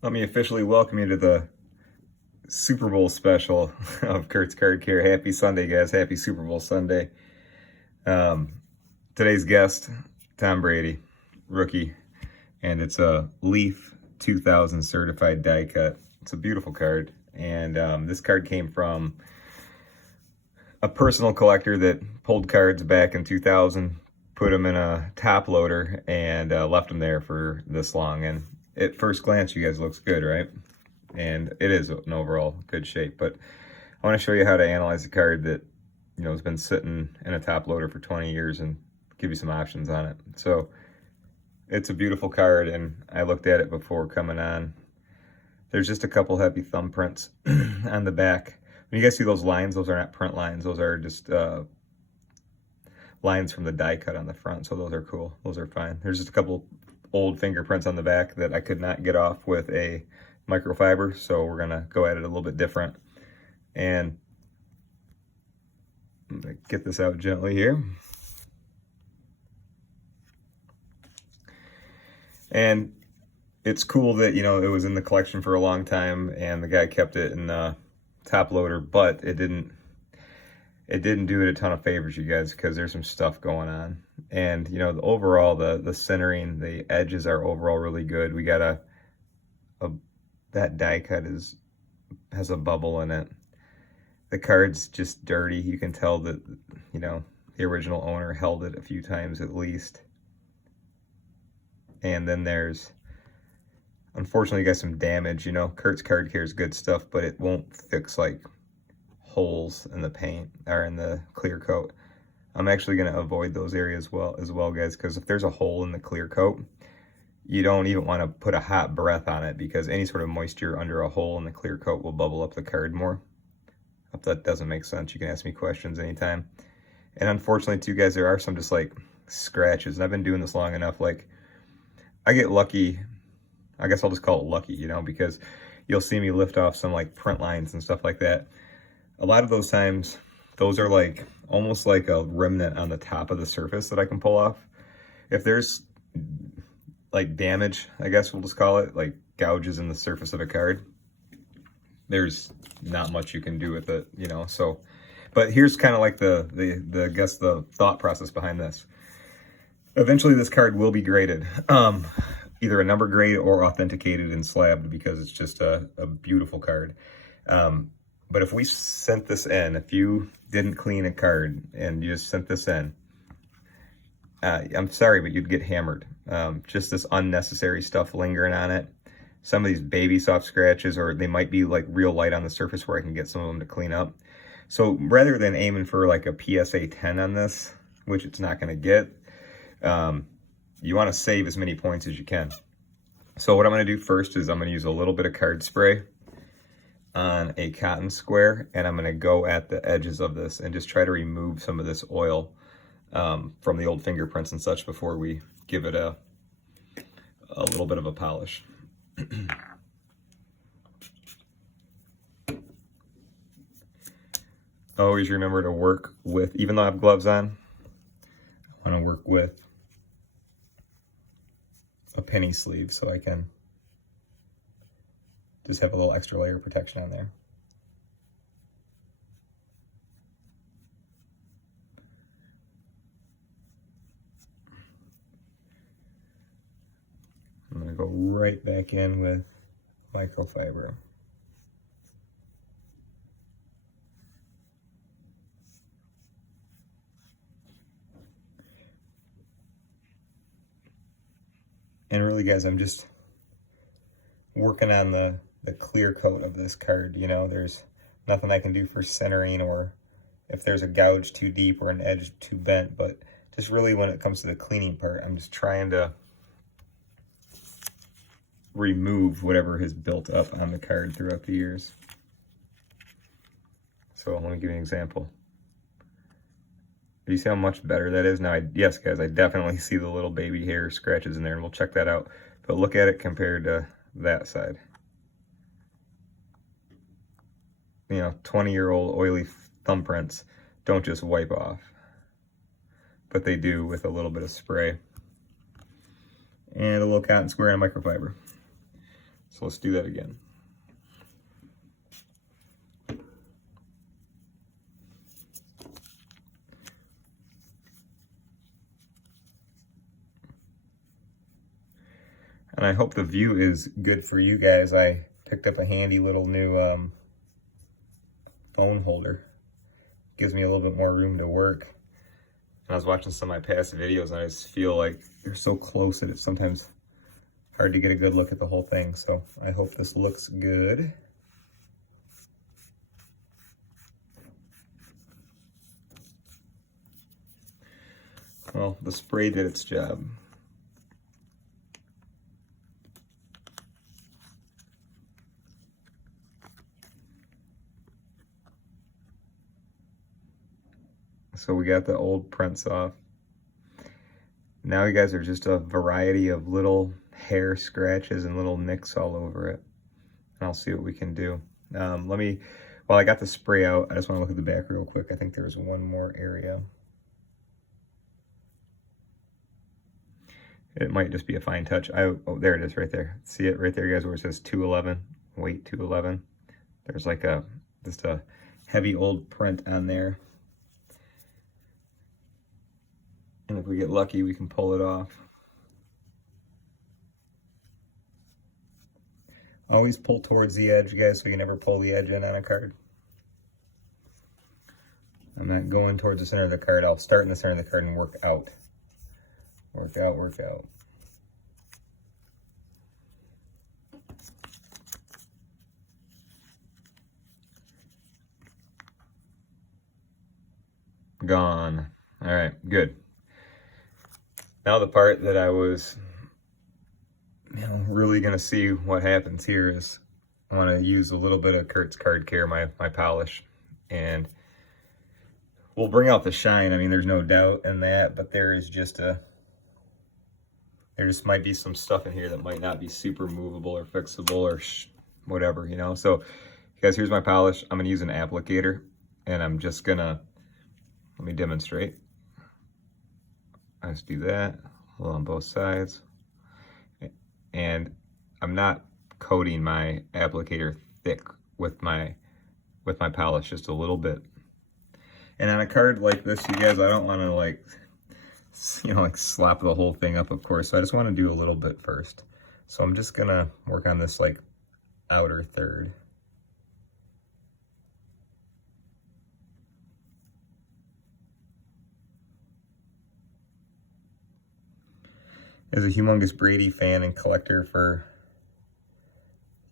Let me officially welcome you to the Super Bowl special of Kurt's Card Care. Happy Sunday, guys. Happy Super Bowl Sunday. Um, Today's guest, Tom Brady, rookie, and it's a Leaf 2000 certified die cut. It's a beautiful card, and this card came from a personal collector that pulled cards back in 2000, put them in a top loader, and left them there for this long. And at first glance, you guys, looks good, right? And it is an overall good shape. But I want to show you how to analyze a card that, you know, has been sitting in a top loader for 20 years and give you some options on it. So it's a beautiful card, and I looked at it before coming on. There's just a couple heavy thumbprints on the back. When you guys see those lines, those are not print lines. Those are just lines from the die cut on the front. So those are cool. Those are fine. There's just a couple old fingerprints on the back that I could not get off with a microfiber. So we're going to go at it a little bit different. And I'm going to get this out gently here. And it's cool that, you know, it was in the collection for a long time and the guy kept it in the top loader, but it didn't do it a ton of favors, you guys, because there's some stuff going on. And, you know, the overall, the centering, the edges are overall really good. We got that die cut has a bubble in it. The card's just dirty. You can tell that, you know, the original owner held it a few times at least. And then there's, unfortunately, got some damage. You know, Kurt's Card Care is good stuff, but it won't fix like holes in the paint or in the clear coat. I'm actually going to avoid those areas as well, guys, because if there's a hole in the clear coat, you don't even want to put a hot breath on it, because any sort of moisture under a hole in the clear coat will bubble up the card more. If that doesn't make sense, you can ask me questions anytime. And unfortunately, too, guys, there are some just like scratches, and I've been doing this long enough. Like, I get lucky. I guess I'll just call it lucky, you know, because you'll see me lift off some like print lines and stuff like that. A lot of those times, those are like almost like a remnant on the top of the surface that I can pull off. If there's like damage, I guess we'll just call it, like gouges in the surface of a card, there's not much you can do with it, you know. So, but here's kind of like I guess the thought process behind this. Eventually this card will be graded, either a number grade or authenticated and slabbed, because it's just a beautiful card. But if we sent this in, if you didn't clean a card and you just sent this in, I'm sorry, but you'd get hammered. Just this unnecessary stuff lingering on it. Some of these baby soft scratches, or they might be like real light on the surface where I can get some of them to clean up. So rather than aiming for like a PSA 10 on this, which it's not going to get, you want to save as many points as you can. So what I'm going to do first is I'm going to use a little bit of card spray on a cotton square, and I'm going to go at the edges of this and just try to remove some of this oil from the old fingerprints and such before we give it a little bit of a polish. Always remember to work with, even though I have gloves on, I want to work with a penny sleeve so I can just have a little extra layer of protection on there. I'm going to go right back in with microfiber. And really, guys, I'm just working on the clear coat of this card. You know, there's nothing I can do for centering, or if there's a gouge too deep or an edge too bent, but just really when it comes to the cleaning part, I'm just trying to remove whatever has built up on the card throughout the years. So let me give you an example. Do you see how much better that is? Now, yes, guys, I definitely see the little baby hair scratches in there, and we'll check that out. But look at it compared to that side. You know, 20-year-old oily thumbprints don't just wipe off, but they do with a little bit of spray and a little cotton square and a microfiber. So let's do that again. And I hope the view is good for you guys. I picked up a handy little new phone holder. Gives me a little bit more room to work. And I was watching some of my past videos and I just feel like they're so close that it's sometimes hard to get a good look at the whole thing. So I hope this looks good. Well, the spray did its job. So we got the old prints off. Now you guys are just a variety of little hair scratches and little nicks all over it. And I'll see what we can do. While I got the spray out, I just want to look at the back real quick. I think there's one more area. It might just be a fine touch. Oh, there it is right there. See it right there, guys, where it says 211, weight 211. There's like just a heavy old print on there. And if we get lucky, we can pull it off. Always pull towards the edge, guys, so you never pull the edge in on a card. I'm not going towards the center of the card. I'll start in the center of the card and work out. Work out, work out. Gone. All right, good. Now the part that I was, really gonna see what happens here is I want to use a little bit of Kurt's Card Care, my polish, and we'll bring out the shine. I mean, there's no doubt in that, but there just might be some stuff in here that might not be super movable or fixable or whatever, So, guys, here's my polish. I'm gonna use an applicator, and I'm just gonna, let me demonstrate. I just do that a little on both sides. And I'm not coating my applicator thick with my polish, just a little bit. And on a card like this, you guys, I don't want to like slap the whole thing up, of course. So I just want to do a little bit first. So I'm just gonna work on this like outer third. As a humongous Brady fan and collector for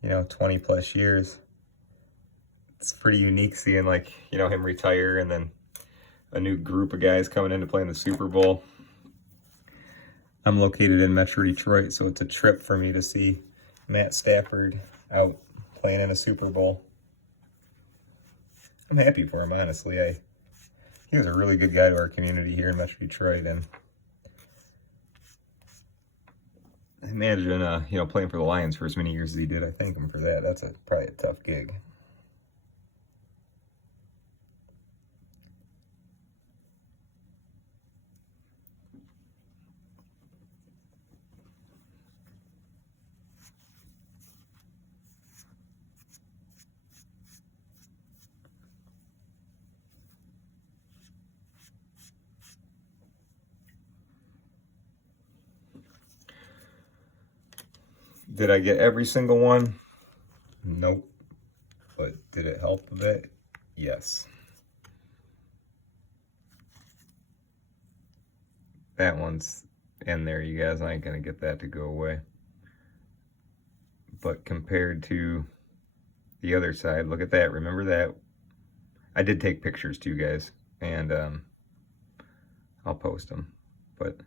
20 plus years, it's pretty unique seeing him retire and then a new group of guys coming in to play in the Super Bowl. I'm located in Metro Detroit, so it's a trip for me to see Matt Stafford out playing in a Super Bowl. I'm happy for him, honestly. He was a really good guy to our community here in Metro Detroit, and imagine, playing for the Lions for as many years as he did. I thank him for that. That's probably a tough gig. Did I get every single one? Nope. But did it help a bit? Yes. That one's in there, you guys. I ain't gonna get that to go away. But compared to the other side, look at that. Remember that? I did take pictures too, guys, and I'll post them. But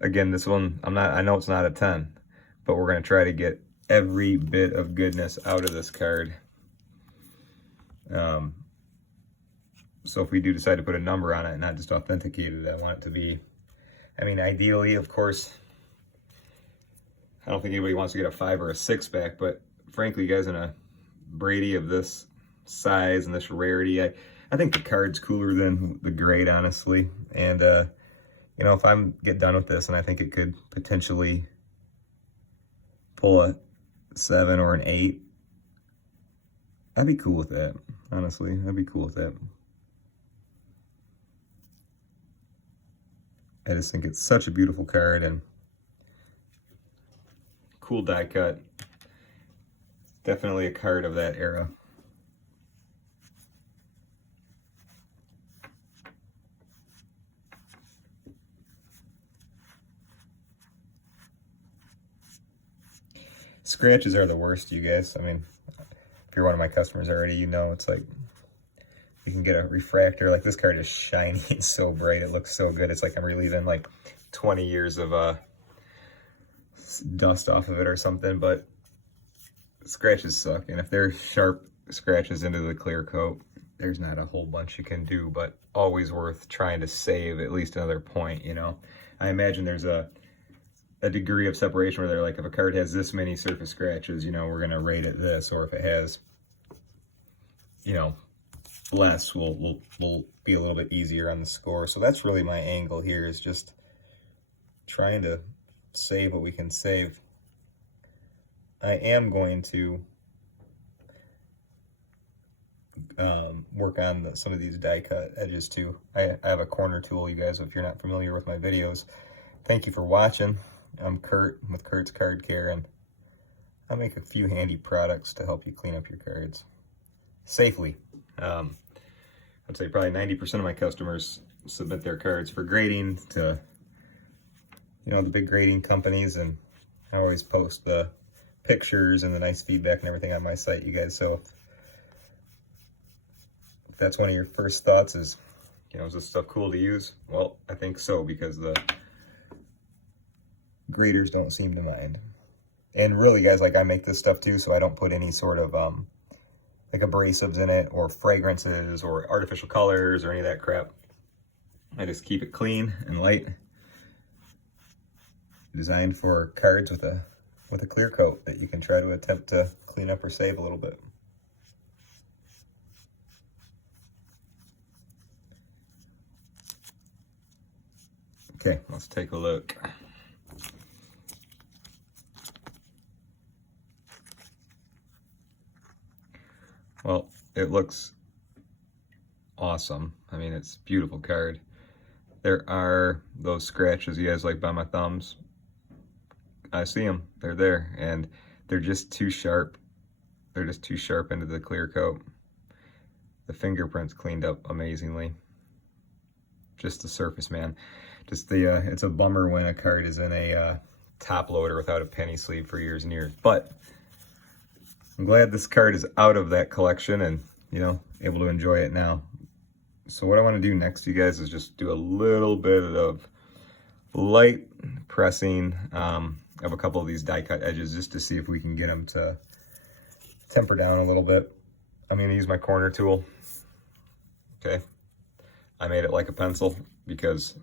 again, this one, I know it's not a 10, but we're gonna try to get every bit of goodness out of this card. So if we do decide to put a number on it and not just authenticate it, I want it to be, ideally, of course, I don't think anybody wants to get a 5 or a 6 back, but frankly, guys, in a Brady of this size and this rarity, I think the card's cooler than the grade, honestly. And, if I get done with this, and I think it could potentially pull 7 or an 8. I'd be cool with that, honestly. I'd be cool with that. I just think it's such a beautiful card and cool die cut. Definitely a card of that era. Scratches are the worst, you guys. I mean, if you're one of my customers already, you know it's like you can get a refractor. Like this card is shiny and so bright. It looks so good. It's like I'm relieving like 20 years of dust off of it or something. But scratches suck. And if they're sharp scratches into the clear coat, there's not a whole bunch you can do, but always worth trying to save at least another point, you know. I imagine there's a degree of separation where they're like, if a card has this many surface scratches, you know, we're going to rate it this, or if it has, you know, less, we'll be a little bit easier on the score. So that's really my angle here, is just trying to save what we can save. I am going to work on some of these die cut edges too. I have a corner tool, you guys, if you're not familiar with my videos. Thank you for watching. I'm Kurt with Kurt's Card Care, and I'll make a few handy products to help you clean up your cards safely. I'd say probably 90% of my customers submit their cards for grading to, you know, the big grading companies, and I always post the pictures and the nice feedback and everything on my site, you guys. So if that's one of your first thoughts is, you know, is this stuff cool to use? Well, I think so, because the graders don't seem to mind. And really, guys, like I make this stuff too, so I don't put any sort of like abrasives in it, or fragrances, or artificial colors, or any of that crap. I just keep it clean and light. Designed for cards with a clear coat that you can try to attempt to clean up or save a little bit. Okay, let's take a look. Well, it looks awesome. I mean, it's a beautiful card. There are those scratches you guys like by my thumbs. I see them. They're there, and they're just too sharp. They're just too sharp into the clear coat. The fingerprints cleaned up amazingly. Just the surface, man. Just the it's a bummer when a card is in a top loader without a penny sleeve for years and years. But I'm glad this card is out of that collection and, you know, able to enjoy it now. So what I want to do next, you guys, is just do a little bit of light pressing of a couple of these die cut edges, just to see if we can get them to temper down a little bit. I'm going to use my corner tool. Okay. I made it like a pencil because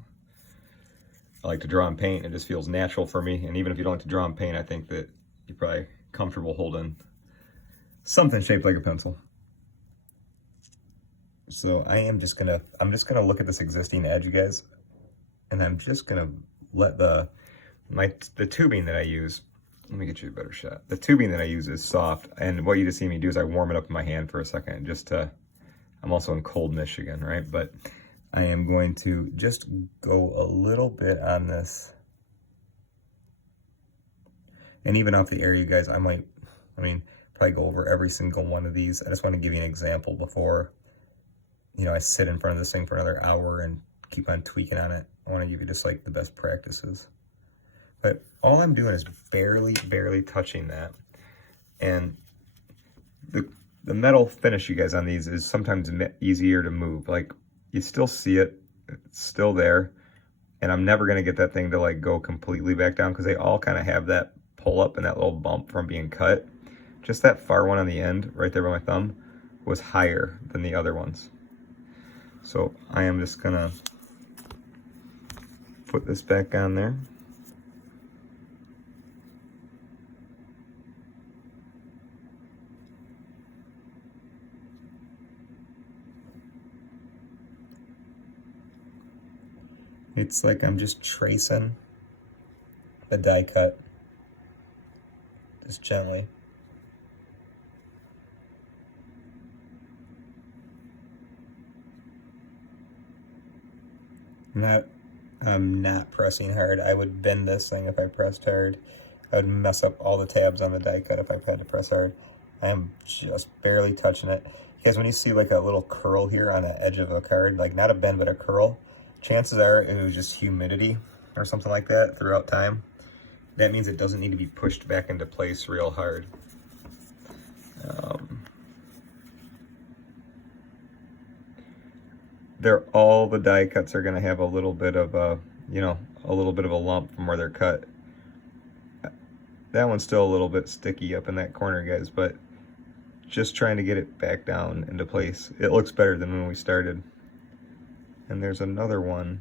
I like to draw and paint. It just feels natural for me. And even if you don't like to draw and paint, I think that you're probably comfortable holding something shaped like a pencil. So I'm just gonna look at this existing edge, you guys, and I'm just gonna let the tubing that I use, let me get you a better shot. The tubing that I use is soft, and what you just see me do is I warm it up in my hand for a second, just to, I'm also in cold Michigan, right? But I am going to just go a little bit on this. And even off the air, you guys, I mean, probably go over every single one of these. I just want to give you an example before, you know, I sit in front of this thing for another hour and keep on tweaking on it. I want to give you just like the best practices. But all I'm doing is barely touching that. And the metal finish, you guys, on these is sometimes easier to move. Like, you still see it, it's still there. And I'm never going to get that thing to like go completely back down, because they all kind of have that pull up and that little bump from being cut. Just that far one on the end, right there by my thumb, was higher than the other ones. So I am just gonna put this back on there. It's like I'm just tracing the die cut, just gently. I'm not pressing hard. I would bend this thing if I pressed hard. I would mess up all the tabs on the die cut if I had to press hard. I am just barely touching it. Because when you see like a little curl here on the edge of a card, like not a bend but a curl, chances are it was just humidity or something like that throughout time. That means it doesn't need to be pushed back into place real hard. All the die cuts are going to have a little bit of a, a little bit of a lump from where they're cut. That one's still a little bit sticky up in that corner, guys, but just trying to get it back down into place. It looks better than when we started. And there's another one.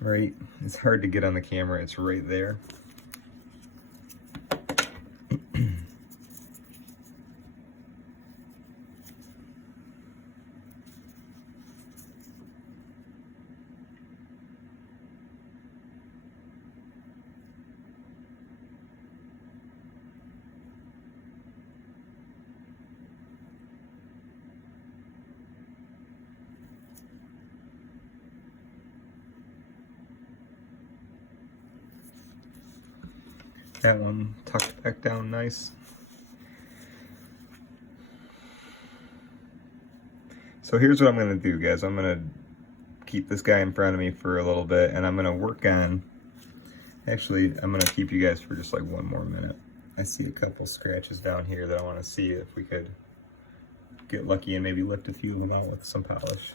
Right, it's hard to get on the camera, it's right there. That one tucked back down nice. So here's what I'm going to do, guys. I'm going to keep this guy in front of me for a little bit, and I'm going to work on, actually, I'm going to keep you guys for just like one more minute. I see a couple scratches down here that I want to see if we could get lucky and maybe lift a few of them out with some polish.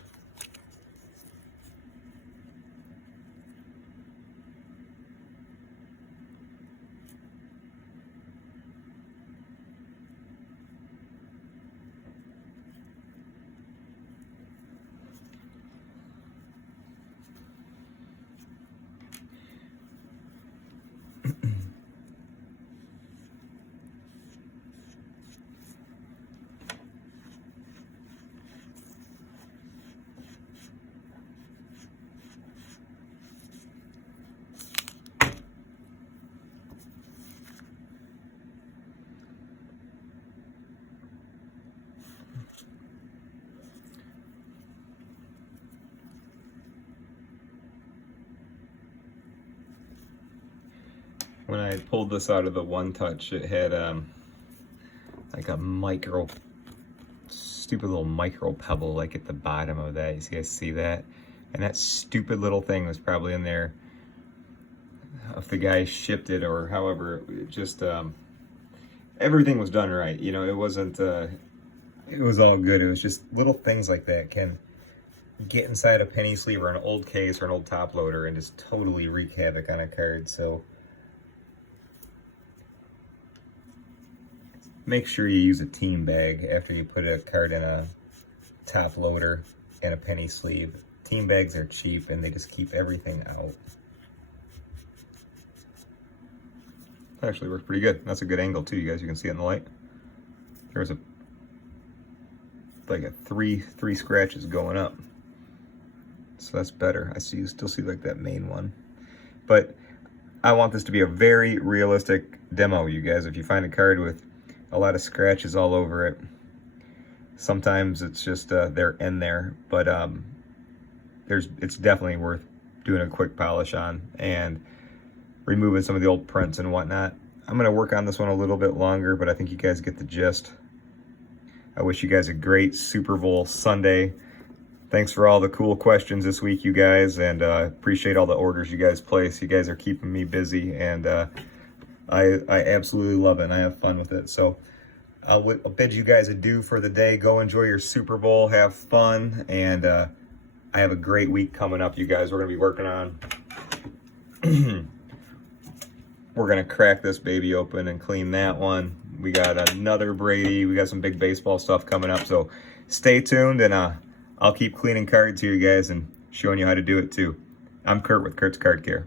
When I pulled this out of the One Touch, it had like a stupid little micro pebble like at the bottom of that. You guys see that? And that stupid little thing was probably in there. If the guy shipped it or however, it just everything was done right. You know, it wasn't. It was all good. It was just little things like that can get inside a penny sleeve or an old case or an old top loader and just totally wreak havoc on a card. So make sure you use a team bag after you put a card in a top loader and a penny sleeve. Team bags are cheap and they just keep everything out. Actually works pretty good. That's a good angle too, you guys. You can see it in the light. There's like a three scratches going up. So that's better. I still see like that main one. But I want this to be a very realistic demo, you guys. If you find a card with a lot of scratches all over it, sometimes it's just they're in there, but it's definitely worth doing a quick polish on and removing some of the old prints and whatnot. I'm going to work on this one a little bit longer, but I think you guys get the gist. I wish you guys a great Super Bowl Sunday. Thanks for all the cool questions this week, you guys, and appreciate all the orders you guys place. You guys are keeping me busy, and I absolutely love it, and I have fun with it. So I'll bid you guys adieu for the day. Go enjoy your Super Bowl, have fun, and I have a great week coming up, you guys. We're going to be working on... We're going to crack this baby open and clean that one. We got another Brady. We got some big baseball stuff coming up, so stay tuned, and I'll keep cleaning cards here, you guys, and showing you how to do it, too. I'm Kurt with Kurt's Card Care.